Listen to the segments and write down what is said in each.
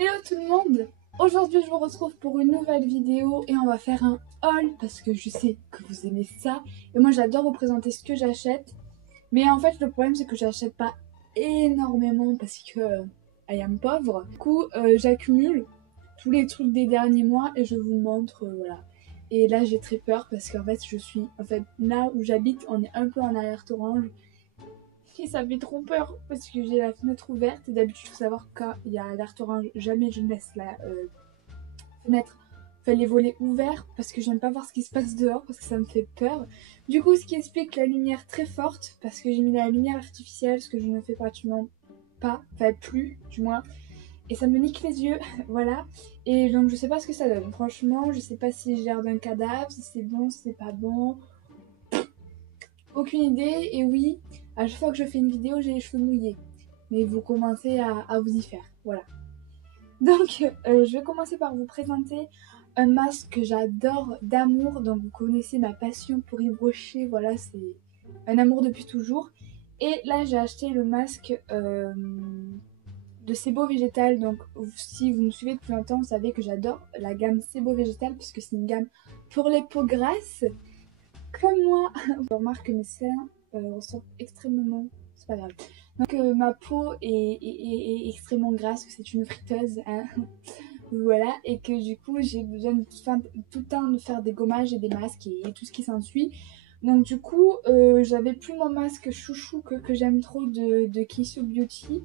Hello tout le monde. Aujourd'hui je vous retrouve pour une nouvelle vidéo et on va faire un haul parce que je sais que vous aimez ça et moi j'adore vous présenter ce que j'achète. Mais en fait le problème c'est que j'achète pas énormément parce que I am pauvre. Du coup j'accumule tous les trucs des derniers mois et je vous montre voilà. Et là j'ai très peur parce qu'en fait là où j'habite on est un peu en alerte orange. Et ça fait trop peur parce que j'ai la fenêtre ouverte et d'habitude il faut savoir que quand il y a alerte orange, jamais je ne laisse la fenêtre, enfin les volets ouverts parce que j'aime pas voir ce qui se passe dehors parce que ça me fait peur. Du coup ce qui explique la lumière très forte parce que j'ai mis la lumière artificielle, ce que je ne fais pratiquement pas, enfin plus du moins. Et ça me nique les yeux, voilà. Et donc je sais pas ce que ça donne. Franchement, je sais pas si j'ai l'air d'un cadavre, si c'est bon, si c'est pas bon. Aucune idée, et oui, à chaque fois que je fais une vidéo, j'ai les cheveux mouillés. Mais vous commencez à vous y faire, voilà. Donc, je vais commencer par vous présenter un masque que j'adore d'amour. Donc, vous connaissez ma passion pour Yves Rocher, voilà, c'est un amour depuis toujours. Et là, j'ai acheté le masque de Sebo Végétal. Donc, si vous me suivez depuis longtemps, vous savez que j'adore la gamme Sebo Végétal puisque c'est une gamme pour les peaux grasses. Comme moi, je remarque que mes seins ressortent extrêmement. C'est pas grave. Donc ma peau est extrêmement grasse, que c'est une friteuse, hein. Voilà, et que du coup j'ai besoin de tout le temps de faire des gommages et des masques et tout ce qui s'ensuit. Donc du coup j'avais plus mon masque chouchou que j'aime trop de Kissou Beauty.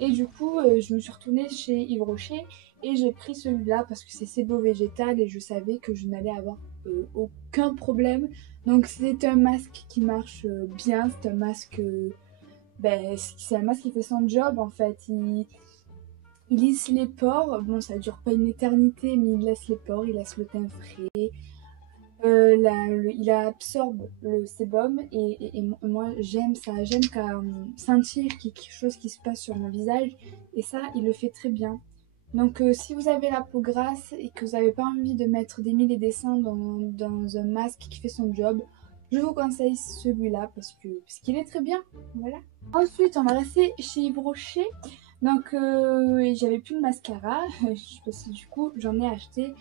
Et du coup je me suis retournée chez Yves Rocher et j'ai pris celui-là parce que c'est Sebo Végétal et je savais que je n'allais avoir aucun problème. Donc c'est un masque qui marche bien, c'est un masque c'est un masque qui fait son job en fait. Il lisse les pores, bon ça dure pas une éternité mais il laisse les pores, il laisse le teint frais. Il absorbe le sébum et moi j'aime ça, j'aime sentir qu'il y a quelque chose qui se passe sur mon visage et ça il le fait très bien. Donc si vous avez la peau grasse et que vous n'avez pas envie de mettre des mille et des cents dans un masque qui fait son job, je vous conseille celui-là parce qu'il est très bien. Voilà. Ensuite, on va rester chez Yves Rocher. Donc j'avais plus de mascara parce que du coup j'en ai acheté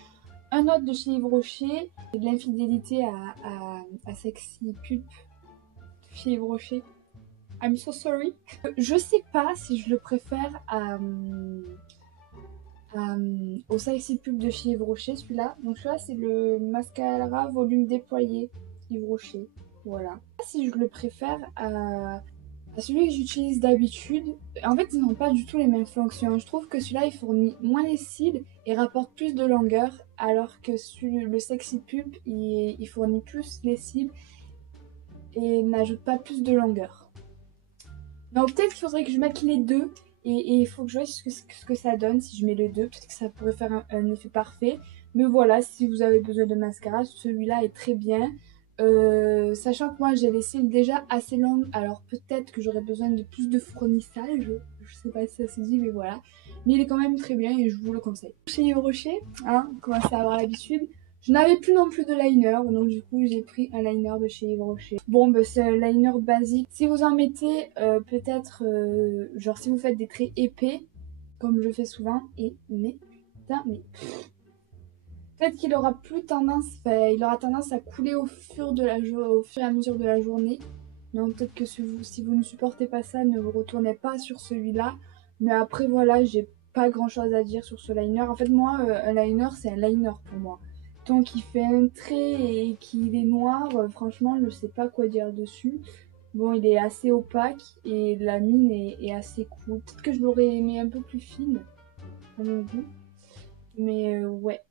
un autre de chez Yves Rocher. Et de l'infidélité à Sexy Pulp de chez Yves Rocher. I'm so sorry. Je sais pas si je le préfère au Sexy Pulp de chez Yves Rocher, celui-là. Donc celui-là, c'est le mascara volume déployé Yves Rocher. Voilà. Si je le préfère à celui que j'utilise d'habitude, en fait, ils n'ont pas du tout les mêmes fonctions. Je trouve que celui-là, il fournit moins les cils et rapporte plus de longueur, alors que le Sexy Pulp, il fournit plus les cils et n'ajoute pas plus de longueur. Donc peut-être qu'il faudrait que je mette les deux et il faut que je vois ce que ça donne si je mets les deux. Peut-être que ça pourrait faire un effet parfait. Mais voilà, si vous avez besoin de mascara, celui-là est très bien. Sachant que moi j'ai les cils déjà assez longues, alors peut-être que j'aurais besoin de plus de fournissage. Je sais pas si ça se dit, mais voilà. Mais il est quand même très bien et je vous le conseille. Chez Yves Rocher, hein, vous commencez à avoir l'habitude. Je n'avais plus non plus de liner, donc du coup j'ai pris un liner de chez Yves Rocher. Bon, bah, c'est un liner basique. Si vous en mettez, peut-être, genre si vous faites des traits épais, comme je fais souvent, mais putain, mais peut-être qu'il aura plus tendance, il aura tendance à couler au fur et à mesure de la journée. Donc peut-être que si vous ne supportez pas ça, ne vous retournez pas sur celui-là. Mais après voilà, j'ai pas grand chose à dire sur ce liner. En fait moi, un liner c'est un liner pour moi. Tant qu'il fait un trait et qu'il est noir, franchement je sais pas quoi dire dessus. Bon, il est assez opaque et la mine est assez cool. Peut-être que je l'aurais aimé un peu plus fine, à mon goût. Mais ouais,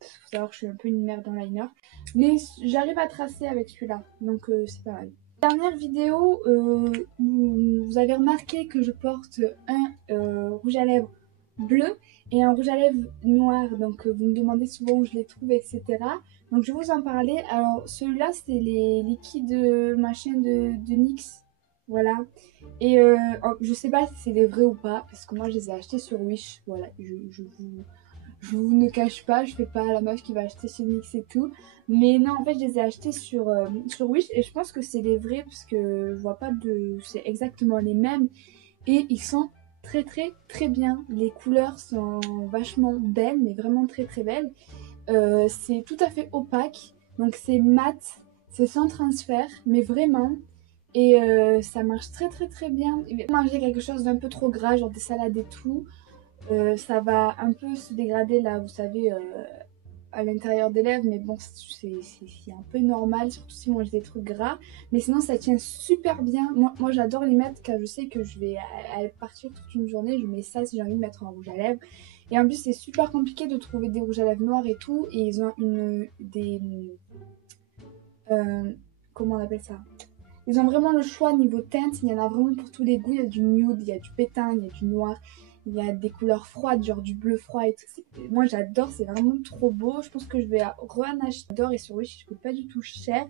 faut savoir que je suis un peu une merde en liner. Mais j'arrive à tracer avec celui-là, donc c'est pas mal. Dernière vidéo, vous avez remarqué que je porte un rouge à lèvres bleu et un rouge à lèvres noir. Donc vous me demandez souvent où je les trouve, etc. Donc je vais vous en parler. Alors celui-là, c'est les liquides machin de NYX. Voilà. Et je sais pas si c'est des vrais ou pas, parce que moi je les ai achetés sur Wish. Voilà, je vous ne cache pas, je fais pas la meuf qui va acheter chez NYX et tout. Mais non, en fait, je les ai achetés sur Wish et je pense que c'est les vrais parce que je vois pas de... C'est exactement les mêmes et ils sont très bien. Les couleurs sont vachement belles, mais vraiment très belles. C'est tout à fait opaque, donc c'est mat, c'est sans transfert, mais vraiment. Et ça marche très bien. Manger quelque chose d'un peu trop gras, genre des salades et tout, ça va un peu se dégrader là, vous savez, à l'intérieur des lèvres, mais bon, c'est un peu normal, surtout si on mange des trucs gras. Mais sinon, ça tient super bien. Moi j'adore les mettre car je sais que je vais aller partir toute une journée. Je mets ça si j'ai envie de mettre un rouge à lèvres. Et en plus, c'est super compliqué de trouver des rouges à lèvres noirs et tout. Et ils ont euh, comment on appelle ça? Ils ont vraiment le choix niveau teinte. Il y en a vraiment pour tous les goûts. Il y a du nude, il y a du pétain, il y a du noir. Il y a des couleurs froides, genre du bleu froid et tout. Moi j'adore, c'est vraiment trop beau. Je pense que je vais en acheter. J'adore et sur Wish, je coûte pas du tout cher.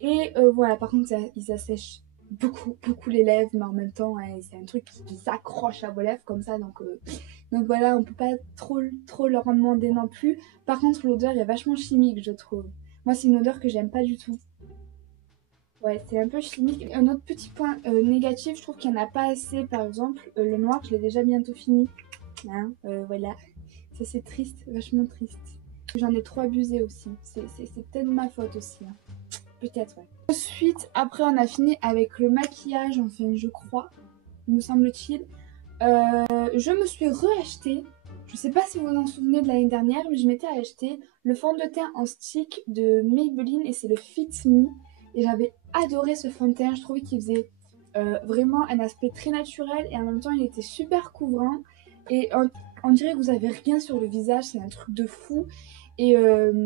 Et voilà, par contre, ils assèchent beaucoup les lèvres, mais en même temps, hein, c'est un truc qui s'accroche à vos lèvres comme ça. Donc voilà, on peut pas trop leur en demander non plus. Par contre, l'odeur est vachement chimique, je trouve. Moi, c'est une odeur que j'aime pas du tout. Ouais, c'est un peu chimique. Un autre petit point négatif, je trouve qu'il n'y en a pas assez. Par exemple, le noir, je l'ai déjà bientôt fini. Hein, voilà. Ça, c'est triste, vachement triste. J'en ai trop abusé aussi. C'est peut-être ma faute aussi. Hein. Peut-être, ouais. Ensuite, après, on a fini avec le maquillage, enfin, je crois, me semble-t-il. Je me suis re-acheté. Je sais pas si vous vous en souvenez de l'année dernière, mais je m'étais acheté le fond de teint en stick de Maybelline et c'est le Fit Me. Et j'avais adoré ce fond de teint. Je trouvais qu'il faisait vraiment un aspect très naturel et en même temps il était super couvrant. Et on dirait que vous avez rien sur le visage, c'est un truc de fou. Et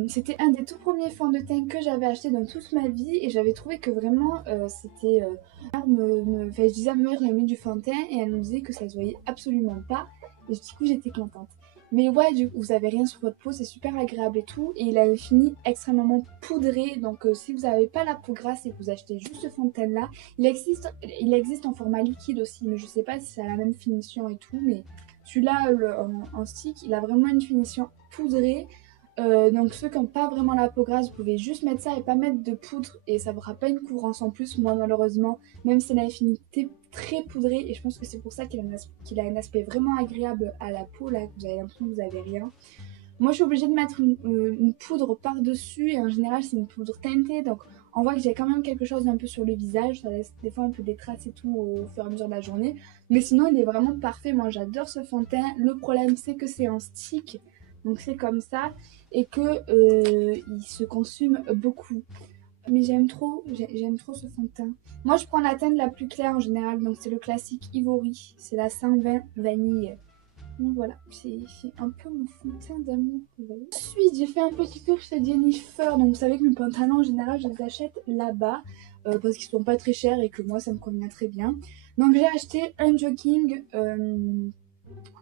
c'était un des tout premiers fonds de teint que j'avais acheté dans toute ma vie et j'avais trouvé que vraiment c'était je disais à ma mère, elle mis du fond de teint et elle me disait que ça se voyait absolument pas. Et du coup, j'étais contente. Mais ouais, vous avez rien sur votre peau, c'est super agréable et tout. Et il avait fini extrêmement poudré. Donc, si vous n'avez pas la peau grasse et que vous achetez juste ce fond de teint là, il existe en format liquide aussi. Mais je sais pas si ça a la même finition et tout. Mais celui-là, en stick, il a vraiment une finition poudrée. Donc ceux qui n'ont pas vraiment la peau grasse, vous pouvez juste mettre ça et pas mettre de poudre et ça ne fera pas une couvrance en plus. Moi malheureusement, même si elle a une finité très poudrée et je pense que c'est pour ça qu'il a un aspect vraiment agréable à la peau là, que vous avez l'impression que vous n'avez rien. Moi je suis obligée de mettre une poudre par-dessus et en général c'est une poudre teintée donc on voit que j'ai quand même quelque chose d'un peu sur le visage, ça laisse des fois un peu des traces et tout au fur et à mesure de la journée. Mais sinon il est vraiment parfait, moi j'adore ce fond de teint. Le problème c'est que c'est en stick, donc c'est comme ça et que il se consume beaucoup. Mais j'aime trop ce fond de teint. Moi je prends la teinte la plus claire en général, donc c'est le classique Ivory, c'est la 120 vanille. Donc voilà, c'est un peu mon fond de teint d'amour. Ensuite j'ai fait un petit tour chez Jennifer, donc vous savez que mes pantalons en général je les achète là-bas parce qu'ils sont pas très chers et que moi ça me convient très bien. Donc j'ai acheté un jogging.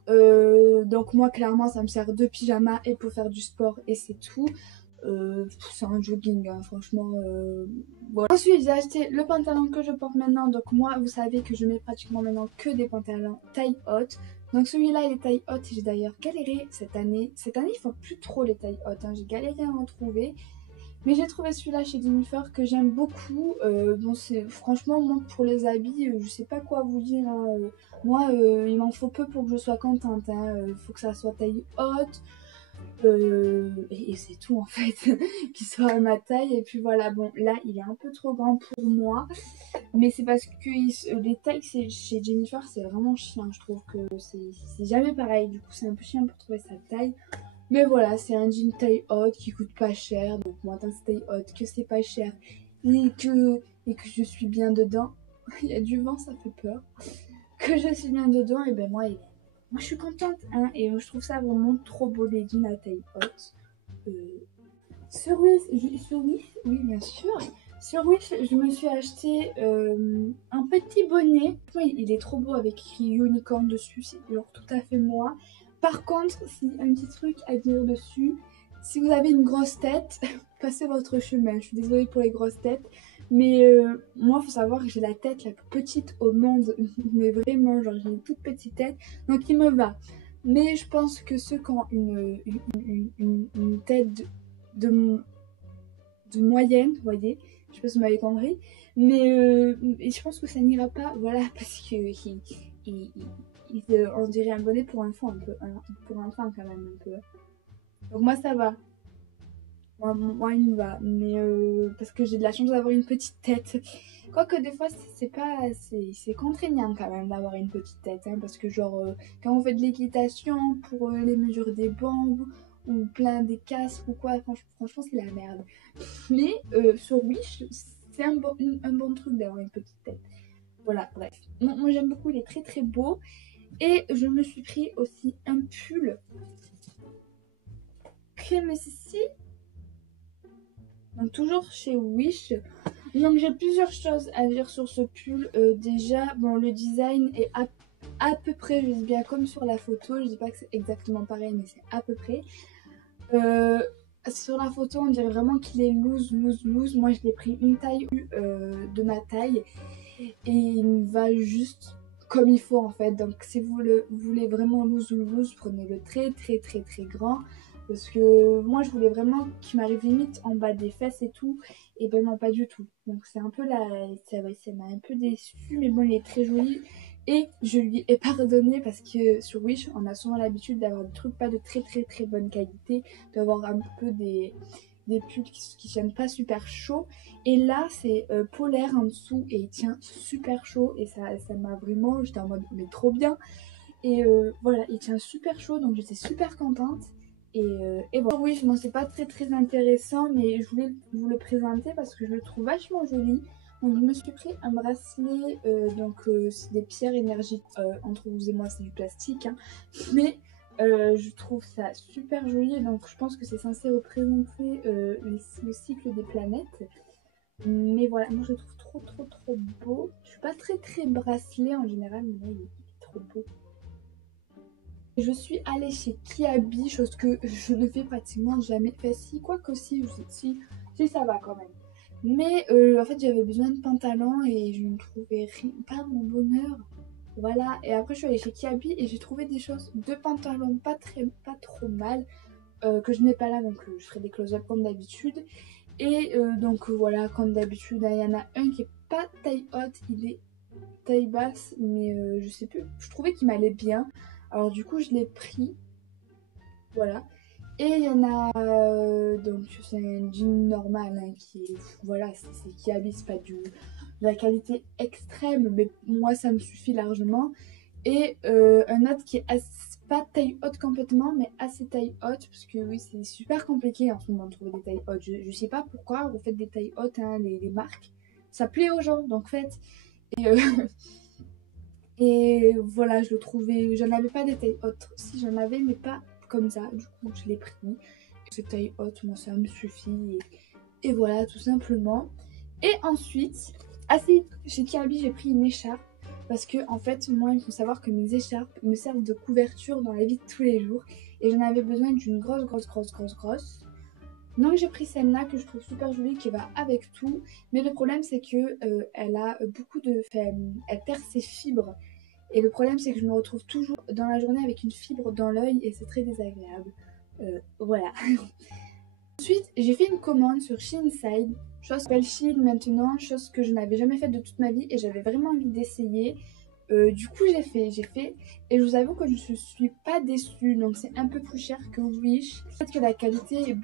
Donc moi clairement ça me sert de pyjama et pour faire du sport et c'est tout. C'est un jogging hein, franchement voilà. Ensuite j'ai acheté le pantalon que je porte maintenant. Donc moi vous savez que je mets pratiquement maintenant que des pantalons taille haute. Donc celui-là il est taille haute et j'ai d'ailleurs galéré cette année. Cette année ils font plus trop les tailles hautes hein. J'ai galéré à en trouver. Mais j'ai trouvé celui-là chez Jennifer que j'aime beaucoup. Bon, c'est franchement, moi, pour les habits, je sais pas quoi vous dire. Hein. Moi, il m'en faut peu pour que je sois contente. Hein. Faut que ça soit taille haute. Et c'est tout en fait. Qu'il soit à ma taille. Et puis voilà, bon, là, il est un peu trop grand pour moi. Mais c'est parce que les tailles chez Jennifer, c'est vraiment chiant. Je trouve que c'est jamais pareil. Du coup, c'est un peu chiant pour trouver sa taille. Mais voilà, c'est un jean taille haute qui coûte pas cher. Donc moi, tant que c'est taille haute, que c'est pas cher et que je suis bien dedans. Il y a du vent, ça fait peur. Que je suis bien dedans, et ben moi je suis contente. Hein, et je trouve ça vraiment trop beau les jeans à taille haute. Sur Wish, oui bien sûr. Sur Wish, je me suis acheté un petit bonnet. Il est trop beau avec écrit unicorn dessus, c'est genre tout à fait moi. Par contre, si un petit truc à dire dessus, si vous avez une grosse tête, passez votre chemin. Je suis désolée pour les grosses têtes, mais moi, il faut savoir que j'ai la tête la plus petite au monde, mais vraiment, genre j'ai une toute petite tête, donc il me va. Mais je pense que ceux qui ont une tête de moyenne, vous voyez, je sais pas si vous m'avez compris, mais je pense que ça n'ira pas, voilà, parce que On dirait un bonnet pour enfant un peu, pour enfant quand même un peu. Donc moi ça va. Moi, il me va, mais parce que j'ai de la chance d'avoir une petite tête. Quoique des fois, c'est pas, c'est contraignant quand même d'avoir une petite tête, hein, parce que genre, quand on fait de l'équitation pour les mesures des bambes ou plein des casques ou quoi, franchement, c'est la merde. Mais sur Wish, c'est un bon truc d'avoir une petite tête. Voilà, bref. Moi, j'aime beaucoup, il est très très beau. Et je me suis pris aussi un pull crème ici. Donc toujours chez Wish. Donc j'ai plusieurs choses à dire sur ce pull. Déjà, bon, le design est à peu près, je dis bien comme sur la photo. Je dis pas que c'est exactement pareil, mais c'est à peu près. Sur la photo, on dirait vraiment qu'il est loose. Moi, je l'ai pris une taille de ma taille et il me va juste comme il faut en fait. Donc si vous le voulez vraiment loose, prenez-le très grand. Parce que moi je voulais vraiment qu'il m'arrive limite en bas des fesses et tout. Et ben non, pas du tout. Donc c'est un peu ça m'a un peu déçue. Mais bon, il est très joli. Et je lui ai pardonné parce que sur Wish, on a souvent l'habitude d'avoir des trucs pas de très bonne qualité. D'avoir un peu des pulls qui tiennent pas super chaud. Et là, c'est polaire en dessous et il tient super chaud. Et ça m'a vraiment, j'étais en mode, mais trop bien. Et voilà, il tient super chaud, donc j'étais super contente. Et voilà. Oui, non, c'est pas très intéressant, mais je voulais vous le présenter parce que je le trouve vachement joli. Donc je me suis pris un bracelet, c'est des pierres énergiques, entre vous et moi c'est du plastique, hein. Mais je trouve ça super joli, donc je pense que c'est censé représenter le cycle des planètes. Mais voilà, moi je le trouve trop beau. Je suis pas très bracelet en général, mais là il est trop beau. Je suis allée chez Kiabi, chose que je ne fais pratiquement jamais. Enfin si, quoi que si ça va quand même. Mais en fait j'avais besoin de pantalons et je ne trouvais rien, pas mon bonheur. Voilà, et après je suis allée chez Kiabi et j'ai trouvé des choses de pantalons pas trop mal. Que je n'ai pas là, donc je ferai des close-up comme d'habitude. Et donc voilà, comme d'habitude, il y en a un qui est pas taille haute, il est taille basse, mais je sais plus. Je trouvais qu'il m'allait bien. Alors du coup, je l'ai pris. Voilà. Et il y en a donc c'est un jean normal hein, qui est voilà, c'est Kiabi, c'est pas de la qualité extrême, mais moi ça me suffit largement. Et un autre qui est pas taille haute complètement, mais assez taille haute, parce que oui, c'est super compliqué en ce moment de trouver des tailles hautes. Je sais pas pourquoi vous faites des tailles hautes, hein, les marques. Ça plaît aux gens, donc faites. Et, et voilà, je le trouvais. J'en avais pas des tailles hautes. Si j'en avais, mais pas comme ça. Du coup, je l'ai pris. Cette taille haute, moi, ça me suffit. Et voilà, tout simplement. Et ensuite, chez Kirby, j'ai pris une écharpe. Parce que, en fait, moi, il faut savoir que mes écharpes me servent de couverture dans la vie de tous les jours. Et j'en avais besoin d'une grosse. Donc, j'ai pris celle-là que je trouve super jolie, qui va avec tout. Mais le problème, c'est que elle a beaucoup de. Enfin, elle perd ses fibres. Et le problème, c'est que je me retrouve toujours dans la journée avec une fibre dans l'œil et c'est très désagréable. Voilà. Ensuite, j'ai fait une commande sur Shein-Side, chose qui s'appelle Shein maintenant, chose que je n'avais jamais faite de toute ma vie et j'avais vraiment envie d'essayer. Du coup, j'ai fait et je vous avoue que je ne suis pas déçue, donc c'est un peu plus cher que Wish. Peut-être que la qualité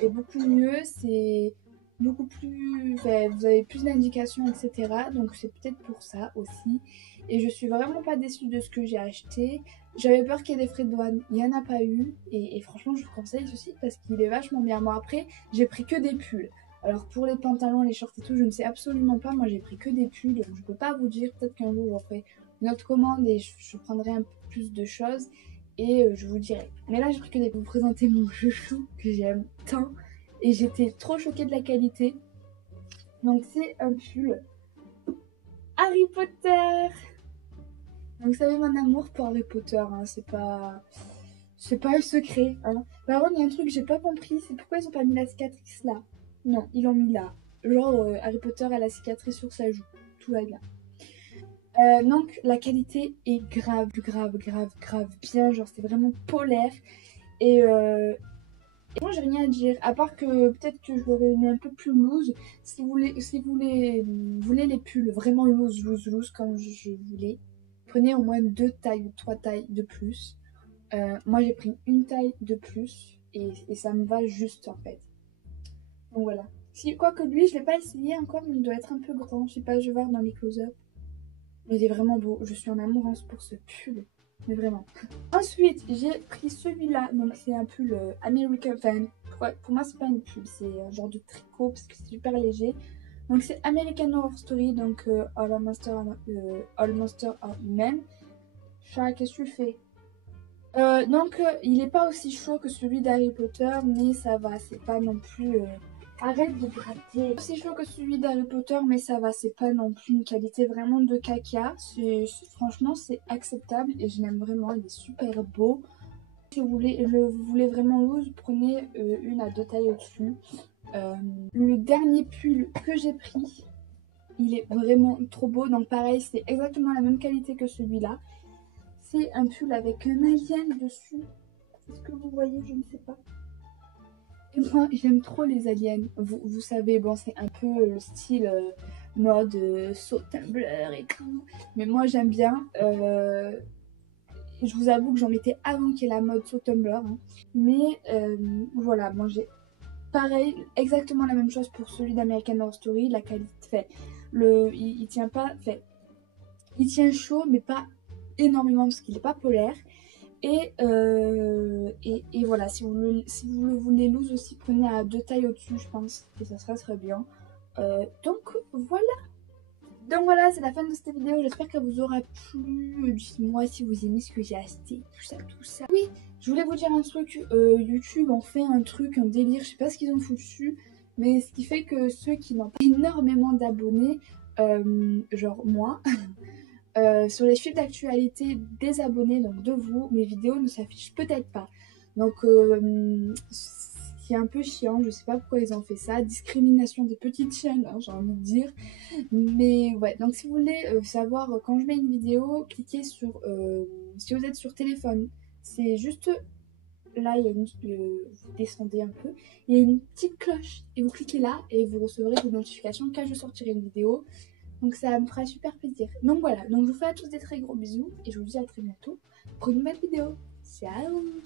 est beaucoup mieux, c'est beaucoup plus. Enfin, vous avez plus d'indications, etc. Donc c'est peut-être pour ça aussi. Et je suis vraiment pas déçue de ce que j'ai acheté. J'avais peur qu'il y ait des frais de douane, il n'y en a pas eu. Et franchement, je vous conseille ceci parce qu'il est vachement bien. Moi, après, j'ai pris que des pulls. Alors, pour les pantalons, les shorts et tout, je ne sais absolument pas. Moi, j'ai pris que des pulls. Donc, je peux pas vous dire. Peut-être qu'un jour, je ferai une autre commande et je prendrai un peu plus de choses. Et je vous dirai. Mais là, j'ai pris que des pulls. Pour vous présenter mon chouchou que j'aime tant. Et j'étais trop choquée de la qualité. Donc, c'est un pull Harry Potter. Donc vous savez mon amour pour Harry Potter, hein, c'est pas un secret. Hein. Par contre, il y a un truc que j'ai pas compris, c'est pourquoi ils ont pas mis la cicatrice là. Non, ils l'ont mis là. Genre Harry Potter a la cicatrice sur sa joue. Tout va bien. Donc la qualité est grave bien. Genre c'est vraiment polaire. Et moi j'ai rien à dire. À part que peut-être que je l'aurais mis un peu plus loose. Si vous voulez les pulls vraiment loose comme je voulais. prenez au moins 2 tailles ou 3 tailles de plus. Moi j'ai pris une taille de plus et ça me va juste en fait. Donc voilà. Si, quoique lui, je l'ai pas essayé encore, mais il doit être un peu grand. Je sais pas, je vais voir dans les close-up. Mais il est vraiment beau. Je suis en amour pour ce pull. Mais vraiment. Ensuite, j'ai pris celui-là. Donc c'est un pull American Fan. Pour moi, c'est pas une pull, c'est un genre de tricot parce que c'est super léger. Donc c'est American Horror Story. Donc All Monster Are Men. Chat, qu'est-ce que tu fais? Donc il est pas aussi chaud que celui d'Harry Potter, mais ça va, c'est pas non plus... Arrête de gratter. Aussi chaud que celui d'Harry Potter, mais ça va, c'est pas non plus une qualité vraiment de caca. Franchement, c'est acceptable et je l'aime vraiment, il est super beau. Si vous voulez vraiment loose, prenez une à 2 tailles au-dessus. Le dernier pull que j'ai pris, il est vraiment trop beau. Donc pareil, c'est exactement la même qualité que celui-là. C'est un pull avec un alien dessus. Est-ce que vous voyez? Je ne sais pas. Et moi, j'aime trop les aliens. Vous savez, bon, c'est un peu le style mode saut Tumblr et tout. Mais moi, j'aime bien. Je vous avoue que j'en mettais avant qu'il y ait la mode saut Tumblr. Hein. Mais voilà, bon, j'ai pareil, exactement la même chose pour celui d'American Horror Story. La qualité, fait, il tient pas, fait, il tient chaud, mais pas énormément parce qu'il n'est pas polaire. Et voilà, si vous le voulez loose aussi, prenez à 2 tailles au-dessus, je pense, et ça serait bien. Donc voilà. Donc voilà, c'est la fin de cette vidéo. J'espère qu'elle vous aura plu. Dites-moi si vous aimez ce que j'ai acheté, tout ça, tout ça. Oui, je voulais vous dire un truc. YouTube en fait un truc, un délire. Je sais pas ce qu'ils ont foutu, mais ce qui fait que ceux qui n'ont pas énormément d'abonnés, genre moi, sur les fils d'actualité des abonnés, donc de vous, mes vidéos ne s'affichent peut-être pas. Donc, ce qui est un peu chiant, je sais pas pourquoi ils ont fait ça. Discrimination des petites chaînes, hein, j'ai envie de dire. Mais ouais, donc si vous voulez savoir quand je mets une vidéo, cliquez sur... si vous êtes sur téléphone, c'est juste... Là, il y a vous descendez un peu, il y a une petite cloche et vous cliquez là et vous recevrez des notifications quand je sortirai une vidéo. Donc ça me fera super plaisir. Donc voilà, donc je vous fais à tous des très gros bisous et je vous dis à très bientôt pour une nouvelle vidéo. Ciao!